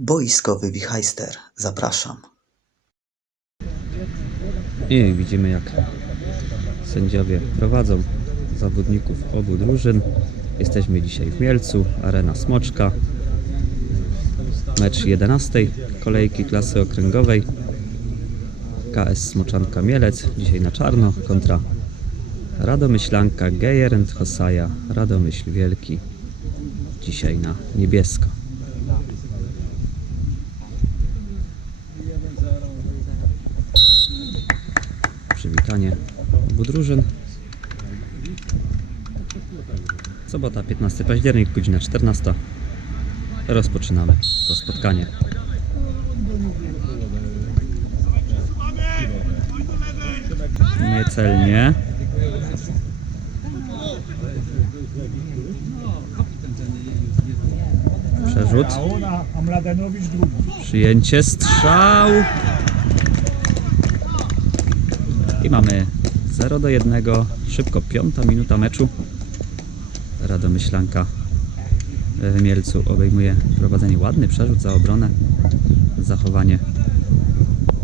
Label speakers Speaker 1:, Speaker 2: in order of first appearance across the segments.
Speaker 1: Boiskowy Wichajster. Zapraszam.
Speaker 2: I widzimy jak sędziowie prowadzą zawodników obu drużyn. Jesteśmy dzisiaj w Mielcu, arena Smoczka. Mecz 11 kolejki klasy okręgowej. KS Smoczanka Mielec dzisiaj na czarno kontra Radomyślanka Gejerent Hosaja Radomyśl Wielki dzisiaj na niebiesko. Przywitanie obu drużyn. Sobota 15 październik, godzina 14. Rozpoczynamy to spotkanie. Niecelnie. Przerzut. Przyjęcie, strzał. I mamy 0 do 1. Szybko, piąta minuta meczu. Radomyślanka w Mielcu obejmuje prowadzenie. Ładny przerzut za obronę. Zachowanie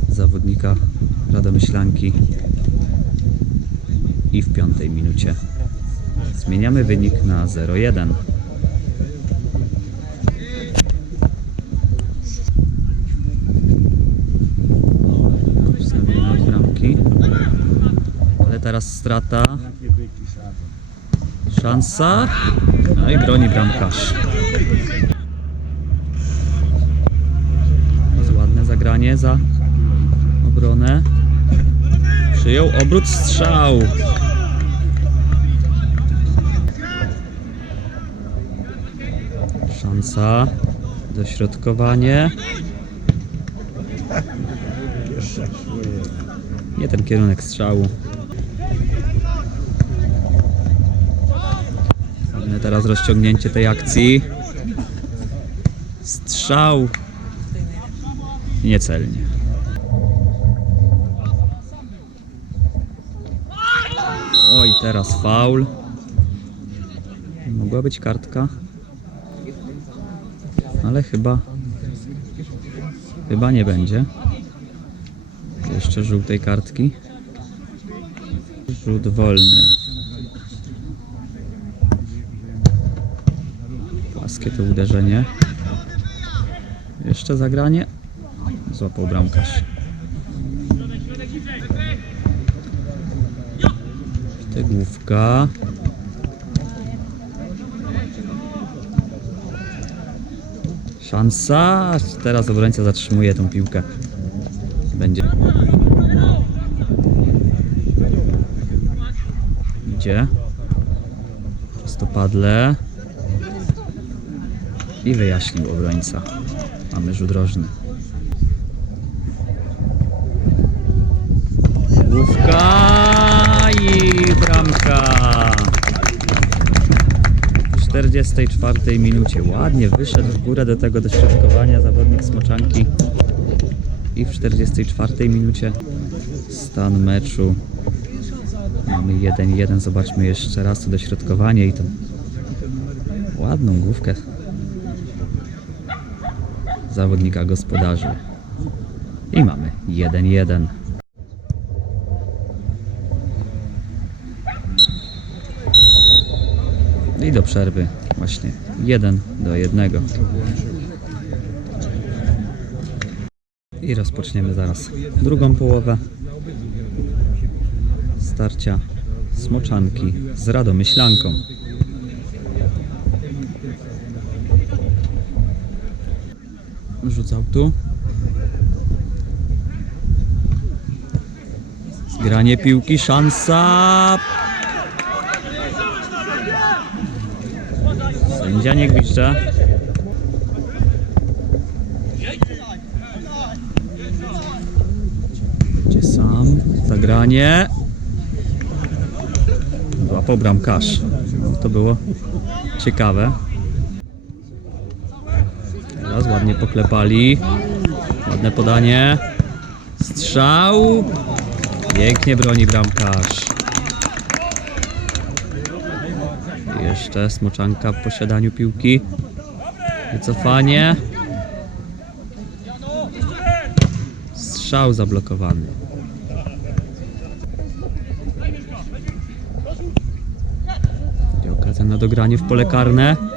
Speaker 2: zawodnika Radomyślanki. I w piątej minucie zmieniamy wynik na 0-1. Wstawienie od bramki. Ale teraz strata. Szansa. No i broni bramkarz. Jest ładne zagranie za obronę. Przyjął obrót strzał. Szansa. Dośrodkowanie. Nie ten kierunek strzału. Teraz rozciągnięcie tej akcji. Strzał. Niecelnie. Oj, teraz faul. Mogła być kartka. Ale chyba... Chyba nie będzie. Jeszcze żółtej kartki. Rzut wolny. Płaskie to uderzenie. Jeszcze zagranie. Złapał bramkarz. Tygłówka. Szansa. Teraz obrońca zatrzymuje tą piłkę. Będzie. Idzie. Prostopadle. I wyjaśnił obrońca. Mamy rzut rożny. Główka i bramka. W 44 minucie ładnie wyszedł w górę do tego dośrodkowania zawodnik Smoczanki. I w 44 minucie stan meczu mamy 1-1. Zobaczmy jeszcze raz to dośrodkowanie i tą ładną główkę zawodnika gospodarzy. I mamy 1-1. I do przerwy właśnie 1 do 1. I rozpoczniemy zaraz drugą połowę starcia Smoczanki z Radomyślanką. Rzucał tu. Zgranie piłki, szansa. Sędzia nie gwizdza. Będzie sam. Zagranie. Złapał bramkarz. To było ciekawe. Teraz ładnie poklepali. Ładne podanie. Strzał. Pięknie broni bramkarz. Jeszcze smoczanka w posiadaniu piłki. Wycofanie. Strzał zablokowany. I okazja na dogranie w pole karne.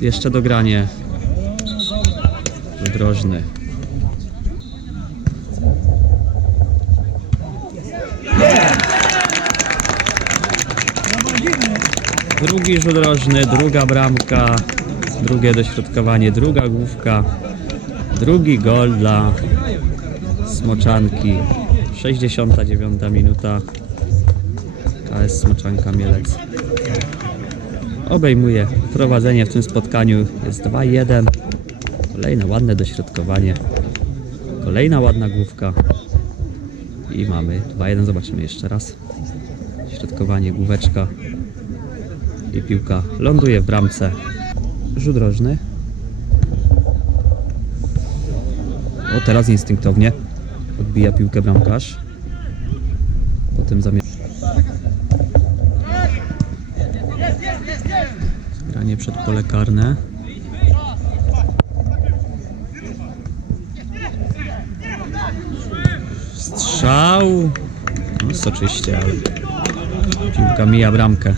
Speaker 2: Jeszcze dogranie. Drożny. Drugi rzut rożny, druga bramka, drugie dośrodkowanie, druga główka, drugi gol dla Smoczanki. 69 minuta. KS Smoczanka Mielec obejmuje prowadzenie w tym spotkaniu. Jest 2-1. Kolejne ładne dośrodkowanie. Kolejna ładna główka. I mamy 2-1. Zobaczymy jeszcze raz. Środkowanie, główeczka. I piłka ląduje w bramce. Rzut rożny. O, teraz instynktownie odbija piłkę bramkarz. Potem zamierza. Granie przed pole karne. Strzał. No, soczyście, ale piłka mija bramkę.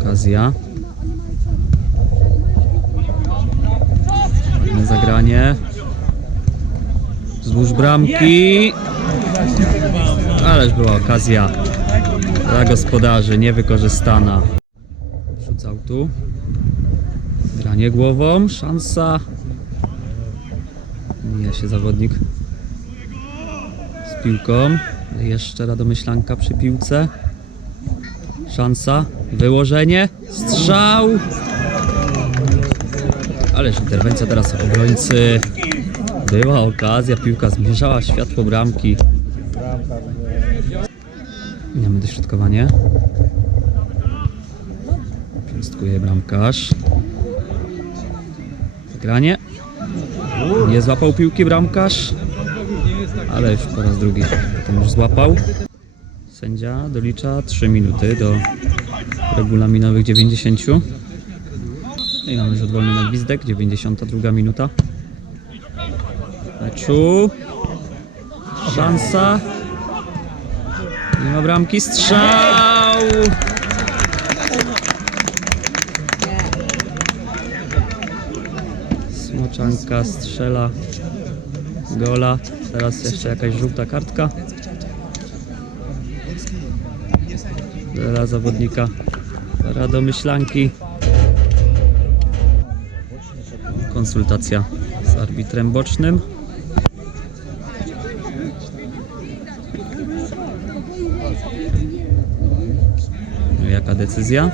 Speaker 2: Okazja. Ładne zagranie. Wzdłuż bramki. Ależ była okazja dla gospodarzy, niewykorzystana. Rzucał tu. Granie głową, szansa. Mija się zawodnik z piłką. Jeszcze Radomyślanka przy piłce. Szansa, wyłożenie, strzał. Ależ interwencja teraz obrońcy. Była okazja, piłka zmierzała światło bramki. Mamy dośrodkowanie. Piąstkuje bramkarz. Granie. Nie złapał piłki bramkarz. Ale już po raz drugi ten już złapał. Sędzia dolicza 3 minuty do regulaminowych 90. No I mamy rzut wolny na gwizdek, 92 minuta. Meczu. Szansa. Nie ma bramki, strzał! Smoczanka strzela gola. Teraz jeszcze jakaś żółta kartka. Dla zawodnika Radomyślanki. Konsultacja z arbitrem bocznym. Jaka decyzja?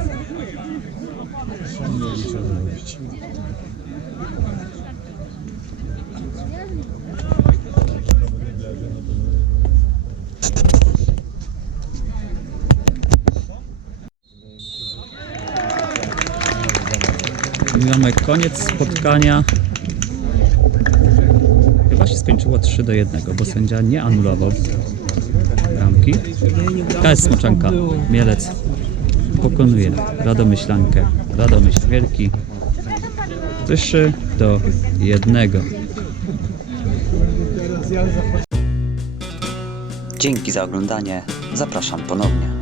Speaker 2: Mamy koniec spotkania. Chyba się skończyło 3 do 1, bo sędzia nie anulował bramki. KS Smoczanka, Mielec pokonuje Radomyślankę, Radomyśl Wielki 3 do 1.
Speaker 1: Dzięki za oglądanie. Zapraszam ponownie.